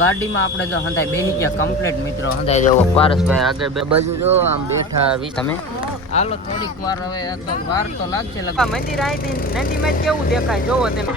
ગાડીમાં આપણે જો હંધાઈ બેસી ગયા કમ્પ્લીટ મિત્રો. હંધાઈ જો પારસભાઈ આગળ બે બાજુ જો આમ બેઠા આવી તમે. હાલો થોડીક વાર હવે તો વાર તો લાગશે. મંદિર આવી નદીમાં કેવું દેખાય જોવો તમે.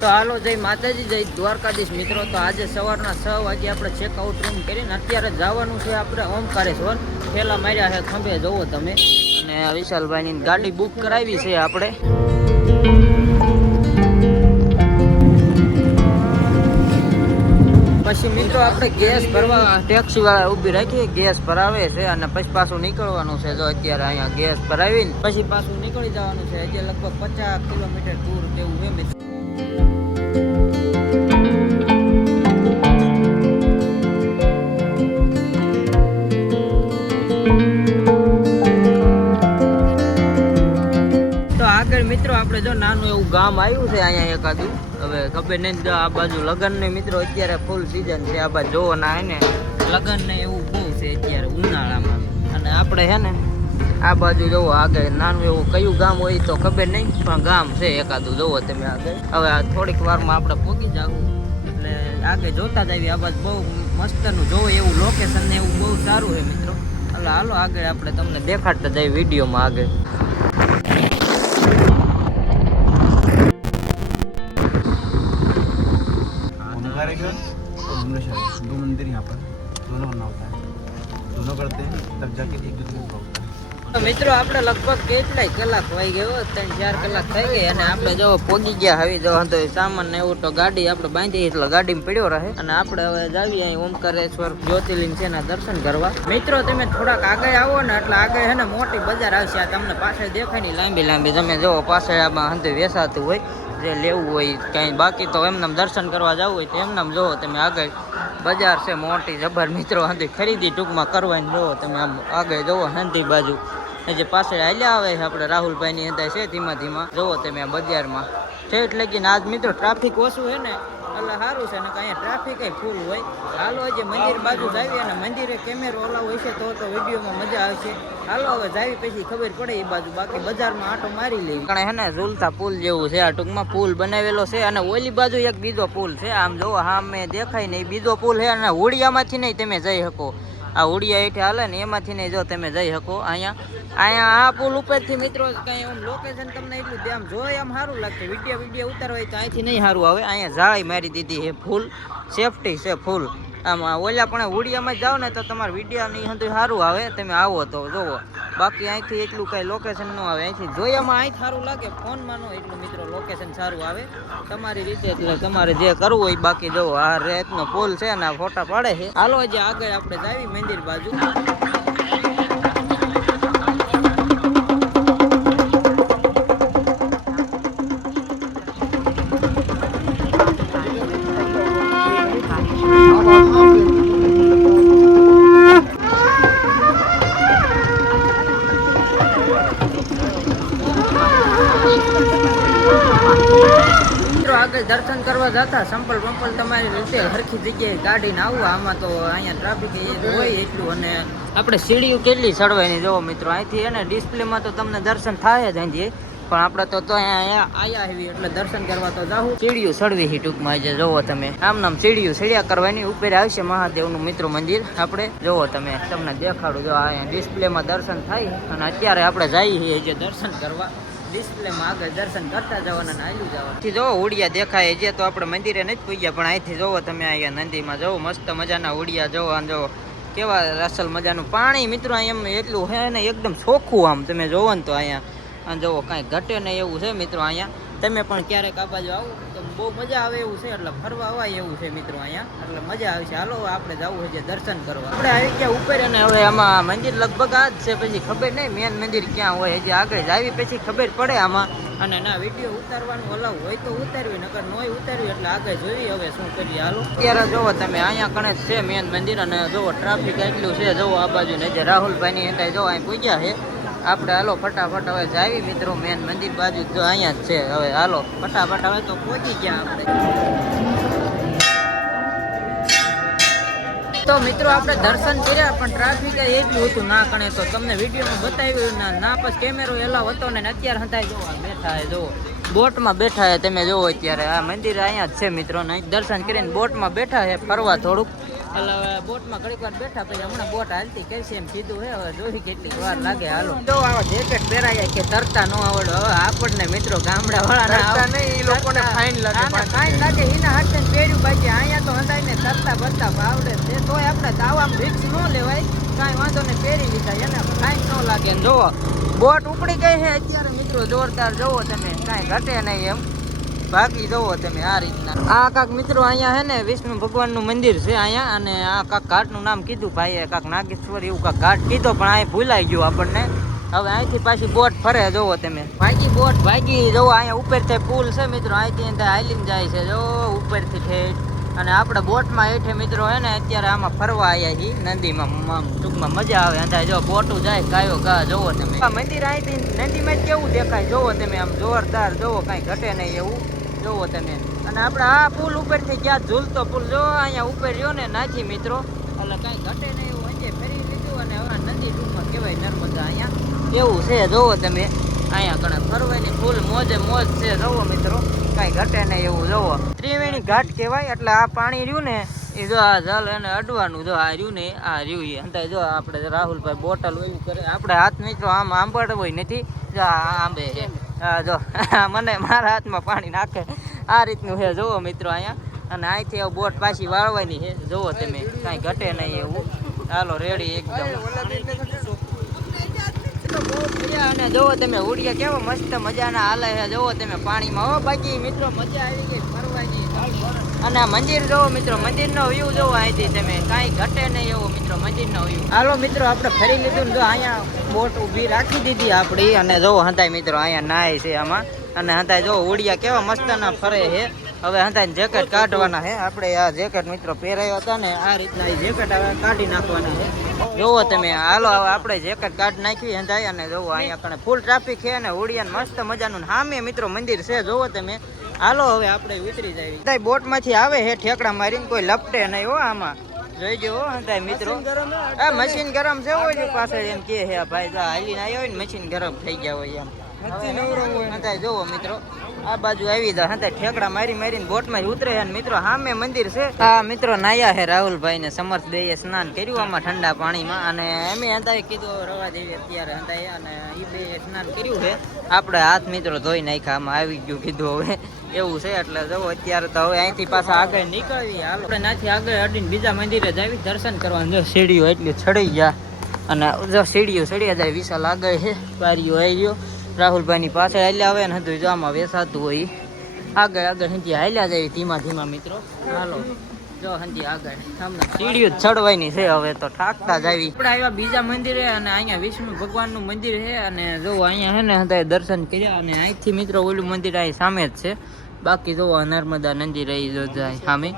તો હાલો જય માતાજી જય દ્વારકાધીશ મિત્રો. તો આજે સવારના 6 વાગે આપણે ચેકઆઉટ રૂમ કરીને અત્યારે જવાનું છે આપણે ઓમકારેશ્વર. પેલા માર્યા છે ખંભે જોવો તમે. અને વિશાલભાઈની ગાડી બુક કરાવી છે આપણે. પછી મિત્રો આપણે ગેસ ભરવા ટેક્સી વાળા ઊભી રાખી, ગેસ ભરાવે છે અને પછી પાછું નીકળવાનું છે. જો અત્યારે અહીંયા ગેસ ભરાવીને પછી પાછું નીકળી જવાનું છે. હજી લગભગ 50 કિલોમીટર દૂર કેવું છે મિત્રો. તો આગળ મિત્રો આપણે જો નાનું એવું ગામ આવ્યું છે અહીંયા એકાદું. હવે ખબર નહીં આ બાજુ લગ્ન ને મિત્રો અત્યારે ફૂલ સીઝન છે. આ બાજુ જોવો ના હે ને લગ્ન ને એવું બહુ છે અત્યારે ઉનાળામાં. અને આપણે હે ને આ બાજુ જોવો આગળ નાનું એવું કયું ગામ હોય તો ખબર નહીં, પણ ગામ છે એકાદું જોવો તમે આગળ. હવે આ થોડીક વારમાં આપણે પહોંચી જાવું એટલે આગળ જોતા જ આવી. આ બાજુ બહુ મસ્તનું જોવો એવું લોકેશન ને એવું બહુ સારું છે મિત્રો. એટલે હાલો આગળ આપણે તમને દેખાડતા જઈએ વિડીયોમાં આગળ. दो मंदिर यहाँ पर दोनों बनना होता है, दोनों करते हैं तब जाके एक दूसरे को होता है. તો મિત્રો આપણે લગભગ કેટલાય કલાક વાઈ ગયો, 3-4 કલાક થઈ ગઈ. અને આપણે જો પોગી ગયા હવે જો તો સામાન ને એવું તો ગાડી આપણે બાંધી એટલે ગાડીમાં પડ્યો રહે. અને આપણે હવે જાવી અહીં ઓમકારેશ્વર જ્યોતિર્લિંગ છે એના દર્શન કરવા. મિત્રો તમે થોડાક આગળ આવો ને એટલે આગળ છે ને મોટી બજાર આવશે. આ તમને પાછળ દેખાય ને લાંબી લાંબી તમે જો પાછળ આમાં હંધે વેચાતું હોય જે લેવું હોય કંઈ. બાકી તો એમને દર્શન કરવા જવું હોય તો એમને જોવો તમે આગળ બજાર છે મોટી જબર મિત્રો. હંધી ખરીદી ટૂંકમાં કરવાની જોવો તમે આમ આગળ જોવો હંધી બાજુ જે પાછળ હાલ્યા આવે છે આપણે રાહુલભાઈની અંદર છે ધીમા ધીમા જોવો તમે આ બજારમાં છે. એટલે કે આજ મિત્રો ટ્રાફિક ઓછું છે ને એટલે સારું છે ને કે અહીંયા ટ્રાફિક ફૂલ હોય. હાલો હજી મંદિર બાજુ જાવી અને મંદિરે કેમેરો ઓલાવ હોય છે તો વિડીયોમાં મજા આવશે. હાલો હવે જાવી પછી ખબર પડે એ બાજુ. બાકી બજારમાં આટો મારી લેવી. કારણ હે ને ઝુલતા પુલ જેવું છે આ ટૂંકમાં પુલ બનાવેલો છે. અને ઓલી બાજુ એક બીજો પુલ છે આમ જોવો હા મેં દેખાય ને એ બીજો પુલ છે. અને હોડિયામાંથી નહીં તમે જઈ શકો. આ હોડિયા હેઠે હાલે ને એમાંથી નહીં જો તમે જઈ શકો. અહીંયા આ પુલ ઉપરથી મિત્રો કઈ આમ લોકેશન તમને એટલું આમ જોઈ આમ સારું લાગશે. વિડીયો ઉતારવા હોય તો અહીંથી નહીં સારું આવે. અહીંયા જાળી મારી દીધી છે ફૂલ સેફટી છે ફૂલ. આમાં ઓલા પણ હોડિયામાં જાઓ ને તો તમારે વિડીયો નહીં હતું સારું આવે. તમે આવો તો જોવો. બાકી અહીંથી એટલું કઈ લોકેશન ન આવે. અહીંથી જોયામાં અહીં સારું લાગે, ફોનમાં નો એટલું મિત્રો લોકેશન સારું આવે તમારી રીતે. એટલે તમારે જે કરવું હોય. બાકી જોવો આ રેતનો પુલ છે ને ફોટા પાડે છે. હાલો હજી આગળ આપણે જાવી મંદિર બાજુ. આગળ દર્શન કરવા જતા સંપલ બંપલ તમારી રીતે હરખી જગ્યાએ ગાડીને આવવા. આમાં તો અહીંયા ટ્રાફિક હોય એટલું. અને આપણે સીડીઓ કેટલી ચડવાની જોવો મિત્રો. અહીંથી એને ડિસ્પ્લેમાં તો તમને દર્શન થાય જ અહીંથી, પણ આપણે તો અહીંયા આવ્યા આવી એટલે દર્શન કરવા તો જાવું. સીડીઓ ચડવી છે ટૂંકમાં જે જોવો તમે. આમ નામ સીડીઓ ચડ્યા કરવાની. ઉપર આવશે મહાદેવનું મિત્રો મંદિર. આપણે જોવો તમે તમને દેખાડું. જો અહીંયા ડિસ્પ્લેમાં દર્શન થાય. અને અત્યારે આપણે જઈએ છીએ જે દર્શન કરવા. ડિસ્પ્લેમાં આગળ દર્શન કરતા જવાના અને હાલ્યું જવાનું. જોવો હોડિયા દેખાય જે તો આપણે મંદિરે નથી પૂજ્યા, પણ અહીંથી જોવો તમે અહીંયા નદીમાં જોવો મસ્ત મજાના હોડિયા જોવો. આમ જોવો કેવા અસલ મજાનું પાણી મિત્રો. એમ એટલું હે ને એકદમ ચોખ્ખું. આમ તમે જોવો ને તો અહીંયા જોવો કાંઈ ઘટે નહીં એવું છે મિત્રો. અહીંયા તમે પણ ક્યારેક આ બાજુ આવો તો બહુ મજા આવે એવું છે. એટલે ફરવા આવાય એવું છે મિત્રો અહીંયા. એટલે મજા આવશે. હાલો આપણે જવું છે દર્શન કરવા. આપણે આવી ગયા ઉપર. અને હવે આમાં મંદિર લગભગ આ જ છે. પછી ખબર નહીં મેન મંદિર ક્યાં હોય. હજી આગળ આવી પછી ખબર પડે આમાં. અને ના વિડીયો ઉતારવાનું અલાવ હોય તો ઉતારવી, નકર નોય ઉતારવી. એટલે આગળ જોઈએ હવે શું કરીએ. હાલો અત્યારે જોવો તમે અહીંયા કણે જ છે મેન મંદિર. અને જોવો ટ્રાફિક એટલું છે જોવો આ બાજુ ને જે રાહુલભાઈની અંદર જો અહીં પૂજ્યા છે. આપણે હાલો ફટાફટ હવે જાવી મિત્રો મેન મંદિર બાજુ. જો અહીંયા જ છે. હવે હાલો ફટાફટ હવે તો પહોંચી ગયા આપણે. તો મિત્રો આપણે દર્શન કર્યા, પણ ટ્રાફિક એટલું હતું ના કણે તો તમને વિડીયોમાં બતાવ્યું ના. પછી કેમેરો એલાવ હતો ને અત્યારે હંતાઈ જોવા બેઠા જોવો બોટમાં બેઠા છે તમે જોવો અત્યારે આ મંદિર અહીંયા જ છે મિત્રો ને દર્શન કરીને બોટમાં બેઠા છે ફરવા થોડુંક એટલે હવે બોટમાં ઘડીક વાર બેઠા પછી હમણાં બોટ હાલતી કઈ એમ કીધું હે હવે જોઈ કેટલી વાર લાગે હાલો જો આવો જેકેટ પહેરાય કે તરતા ન આવડે હવે આપણને મિત્રો ગામડા વાળા નહીં એ લોકોને ફાઇન લાગે એના હાથે પેડ્યું બાકી અહીંયા તો હંધાઈ ને તરતા બરતા આવડે છે તોય આપણે દાવામાં રિસ્ક ન લેવાય કાંઈ વાંધો ને પહેરી લીધા એને ફાઇન ન લાગે જોવો બોટ ઉપડી ગઈ છે અત્યારે મિત્રો જોરદાર જોવો તમે કાંઈ ઘટે નહીં એમ બાકી જોવો તમે આ રીતના આ કાક મિત્રો અહીંયા હે ને વિષ્ણુ ભગવાનનું મંદિર છે અહીંયા અને આ કાક ઘાટનું નામ કીધું ભાઈએ કાક નાગેશ્વર એવું કાક ઘાટ કીધો પણ અહીં ભૂલાઈ ગયું આપણને હવે અહીંથી પાછી બોટ ફરે જોવો તમે બોટ ભાગી જોવો અહીંયા ઉપરથી પુલ છે મિત્રો અહીંથી હાલીને જાય છે જો ઉપરથી ઠેઠ અને આપણે બોટમાં હેઠે મિત્રો હે ને અત્યારે આમાં ફરવા આવ્યા છીએ નદીમાં ટૂંકમાં મજા આવે અંદાજ જો બોટું જાય ગાયો ગા જોવો તમે આ મંદિર અહીંથી નદીમાં કેવું દેખાય જોવો તમે આમ જોરદાર જોવો કાંઈ ઘટે નહીં એવું જોવો તમે અને આપણે આ પુલ ઉપરથી ક્યાં ઝૂલતો પુલ જો અહીંયા ઉપર રહ્યો ને નાખી મિત્રો એટલે કાંઈ ઘટે નહીં એવું અંજે ફેરી લીધું અને હવે નદી ટૂંકમાં કહેવાય નર્મદા અહીંયા એવું છે જોવો તમે અહીંયા ઘણા ફરવાની ફૂલ મોજે મોજ છે જોવો મિત્રો કાંઈ ઘટે નહીં એવું જોવો ત્રિવેણી ઘાટ કહેવાય એટલે આ પાણી રહ્યું ને એ જો આ જલ એને અડવાનું જો આ રહ્યું ને આ રહ્યું એ અંદાજ જો આપણે રાહુલભાઈ બોટલ એવું કરે આપણે હાથ મિત્રો આમ આંબળ હોય નથી જો આ આંબે છે હા જો મને મારા હાથમાં પાણી નાખે આ રીતનું છે જોવો મિત્રો અહીંયા અને અહીંથી બોટ પાછી વાળવાની છે જોવો તમે કાંઈ ઘટે નહીં એવું ચાલો રેડી એકદમ અને જોવો તમે ઉડિયા કેવો મસ્ત મજાના હાલે છે જોવો તમે પાણીમાં હો બાકી મિત્રો મજા આવી ગઈ ફરવાની અને આ મંદિર જોવો મિત્રો મંદિરનો વ્યૂ જોવો અહીંથી તમે કાંઈ ઘટે નહીં એવો મિત્રો મંદિરનો વ્યૂ હાલો મિત્રો આપણે ફરી લીધું જો અહીંયા બોટ ઊભી રાખી દીધી આપણી અને જોવો હંતાય મિત્રો અહીંયા નાય છે આમાં અને હંતાય જોવો ઉડિયા કેવા મસ્તના ફરે છે હવે હંતાય જેકેટ કાઢવાના છે આપણે આ જેકેટ મિત્રો પહેરાયા હતા ને આ રીતના એ જેકેટ હવે કાઢી નાખવાના છે જોવો તમે હાલો હવે આપણે જેકેટ કાઢી નાખવી હંધાય અને જોવો અહીંયા કણે ફૂલ ટ્રાફિક છે અને ઉડિયાન મસ્ત મજાનું સામે મિત્રો મંદિર છે જોવો તમે હાલો હવે આપણે ઉતરી જાય બોટમાંથી આવે છે ઠેકડા મારીને કોઈ લપટે નહીં હો આમાં જોઈજો હંધાય મિત્રો આ મશીન ગરમ છે હોય પાસે એમ કે હે ભાઈ હાલીને આવ્યો હોય ને મશીન ગરમ થઈ ગયા હોય એમ હંધાય જોવો મિત્રો આ બાજુ આવી જાય હંધાય ઠેકડા મારીને બોટમાં ઉતરે છે મિત્રો સામે મંદિર છે આ મિત્રો નાયા છે રાહુલભાઈ ને સમર્થ બેએ સ્નાન કર્યું આમાં ઠંડા પાણીમાં અને એમે હંધાય કીધું રવા દેવી અત્યારે હંધાય અને એ બે સ્નાન કર્યું છે આપણે હાથ મિત્રો ધોઈ નાખ્યા આમાં આવી ગયું કીધું હવે એવું છે એટલે જવો અત્યારે તો હવે અહીંથી પાછા આગળ નીકળવી હાલો આપણે નાથી આગળ અડીને બીજા મંદિરે જ આવી દર્શન કરવાનું જો સીડીઓ એટલી ચડી ગયા અને જો સીડીઓ ચડ્યા જાય વિશાલ આગળ છે બારીઓ આવી ગયો રાહુલભાઈની પાસે હાલ્યા આવે ને હતું જો આમાં વેસાતું હોય આગળ હંધી હાલ્યા જાય ધીમા મિત્રો હાલો જો હંધી આગળ હમણાં સીડીઓ ચડવાની છે હવે તો ઠાકતા જ આવી આપણે આવ્યા બીજા મંદિરે અને અહીંયા વિષ્ણુ ભગવાનનું મંદિર છે અને જો અહીંયા છે ને હંધાય દર્શન કર્યા અને અહીંથી મિત્રો ઓલું મંદિર અહીં સામે જ છે બાકી જો નર્મદા નદી રહી જો જાય સામે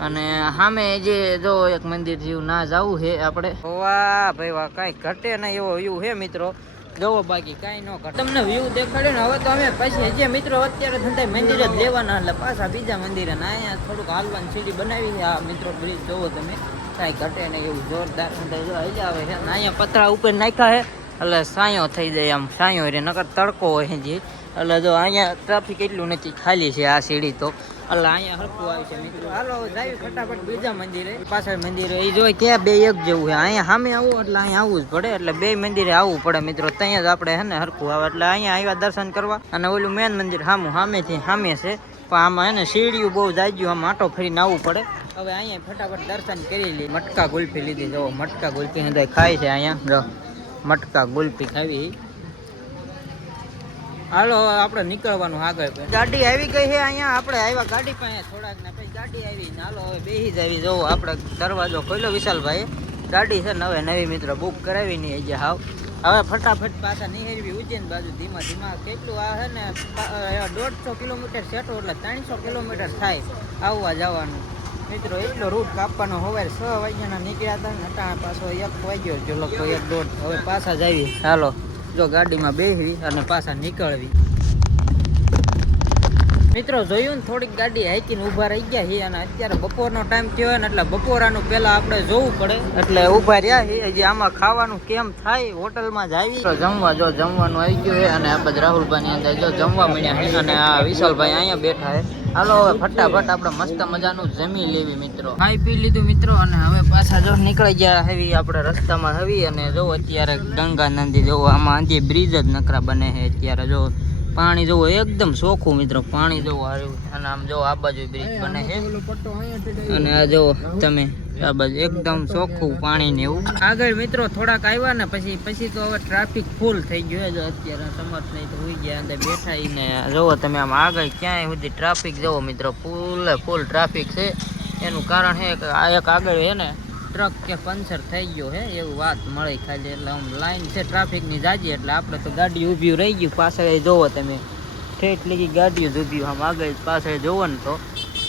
અને સામે જે જો એક મંદિર જેવું ના જવું છે આપણે વાહ ભાઈ વાહ કાંઈ ઘટે નહીં એવો વ્યૂ છે મિત્રો જોવો બાકી કાંઈ ન ઘટે તમને વ્યૂ દેખાડ્યો ને હવે તો અમે પછી જે મિત્રો અત્યારે ધંધા મંદિરે જ લેવાના એટલે પાછા બીજા મંદિરે ને અહીંયા થોડુંક હાલવાની સીડી બનાવી છે આ મિત્રો બ્રિજ જોવો તમે કાંઈ ઘટે નહીં એવું જોરદાર ધંધા જો આવી આવે છે ને અહીંયા પતરા ઉપર નાખ્યા છે એટલે સાયો થઈ જાય આમ સાયો રે નકર તડકો હોય જે એટલે જો અહીંયા ટ્રાફિક એટલું નથી ખાલી છે આ સીડી તો એટલે અહીંયા હરખું આવે છે મિત્રો હાલો જાય ફટાફટ બીજા મંદિરે પાછળ મંદિરે એ જોઈ ત્યાં બે એક જેવું છે અહીંયા સામે આવું એટલે અહીંયા આવવું જ પડે એટલે બે મંદિરે આવવું પડે મિત્રો ત્યાં જ આપણે હે ને હરખું આવે એટલે અહીંયા આવ્યા દર્શન કરવા અને ઓલું મેન મંદિર સામેથી સામે છે પણ આમાં હે ને સીડીયું બહુ જાજ્યું આમ આટો ફરીને આવવું પડે હવે અહીંયા ફટાફટ દર્શન કરી લઈએ મટકા ગુલ્ફી લીધી જો મટકા ગુલ્ફી હંધાય ખાય છે અહીંયા જો મટકા ગુલ્ફી ખાવી હાલો આપણે નીકળવાનું આગળ ગાડી આવી ગઈ છે અહીંયા આપણે આવ્યા ગાડી પાસે થોડાક ને પછી ગાડી આવી ને હાલો હવે બેસી જ આવી જોવો આપણે દરવાજો ખોલ્યો વિશાલભાઈ ગાડી છે ને હવે નવી મિત્રો બુક કરાવી નહીં હજી હાવ હવે ફટાફટ પાછા નિહેરવી ઉજ્જૈન બાજુ ધીમા કેટલું આ છે ને 150 કિલોમીટર સેટો એટલે 300 કિલોમીટર થાય આવવા જવાનું મિત્રો એટલો રૂટ કાપવાનો સવારે 6 વાગ્યાના નીકળ્યા હતા ને અટાણા પાછો 1 વાગ્યો જો લગભગ 1:30 હવે પાછા જ આવી હાલો જો ગાડીમાં બેસવી અને પાછા નીકળવી મિત્રો જોયું ને થોડીક ગાડી હાઈકીને ઊભા રહી ગયા છે અને અત્યારે બપોરનો ટાઈમ થયો ને એટલે બપોરાનું પહેલા આપણે જોવું પડે એટલે ઊભા રહ્યા છે. હજી આમાં ખાવાનું કેમ થાય હોટલમાં જ આવી તો જમવા જો જમવાનું આવી ગયું છે અને આ બાજુ રાહુલભાઈ ની અંદર જો જમવા મળ્યા છે અને આ વિશાલભાઈ અહીંયા બેઠા છે. હાલો હવે ફટાફટ આપણે મસ્ત મજાનું જમી લેવી મિત્રો. ખાઈ પી લીધું મિત્રો અને હવે પાછા જો નીકળી ગયા હેવી આપણે રસ્તામાં હવી અને જો અત્યારે ગંગા નદી જો આમાં આંધી બ્રિજ જ નકરા બને છે અત્યારે જો પાણી જોવો એકદમ ચોખ્ખું મિત્રો પાણી જોવો હારું અને આમ જો આ બાજુ બ્રિજ બને છે અને આ જો તમે આ બાજુ એકદમ ચોખ્ખું પાણી ને એવું. આગળ મિત્રો થોડાક આવ્યા ને પછી તો હવે ટ્રાફિક ફૂલ થઈ ગયો જો અત્યારે સમજ નહીં તો હોઈ ગયા અંદર બેઠા ને જોવો તમે આમ આગળ ક્યાંય સુધી ટ્રાફિક જોવો મિત્રો ફૂલ ટ્રાફિક છે. એનું કારણ છે કે આ એક આગળ છે ને ટ્રક કે પંચર થઈ ગયો હે એવું વાત મળે ખાલી એટલે આમ લાઈન છે ટ્રાફિકની જાજી એટલે આપણે તો ગાડી ઊભી રહી ગયું પાછળ જોવો તમે ઠેઠ લગી ગાડીઓ જ ઊભી આમ આગળ પાછળ જોવો ને તો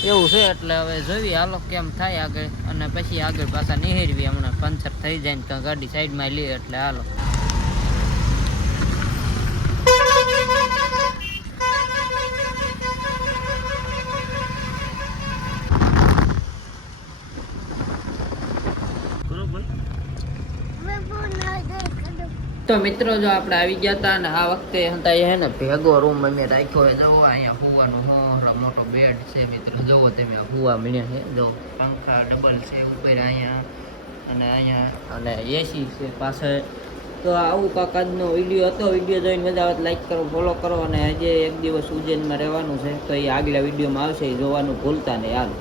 એવું છે. એટલે હવે જોઈએ હાલો કેમ થાય આગળ અને પછી આગળ પાછા નિહેરવી હમણાં પંચર થઈ જાય ને તો ગાડી સાઈડમાં લે એટલે હાલો. તો મિત્રો જો આપણે આવી ગયા હતા અને આ વખતે હતા એ ને ભેગો રૂમ અમે રાખ્યો હોય. જો અહીંયા હુવાનો મોટો બેડ છે મિત્રો જોવો તમે હુવા મળ્યા છે જો પંખા ડબલ છે ઉપર અહીંયા અને એસી છે પાછળ. તો આવું કાંક આજનો વિડીયો હતો. વિડીયો જોઈને મજા આવે લાઈક કરો ફોલો કરો અને આજે એક દિવસ ઉજ્જૈનમાં રહેવાનું છે તો એ આગલા વિડીયોમાં આવશે એ જોવાનું ભૂલતા નહીં. હાલ.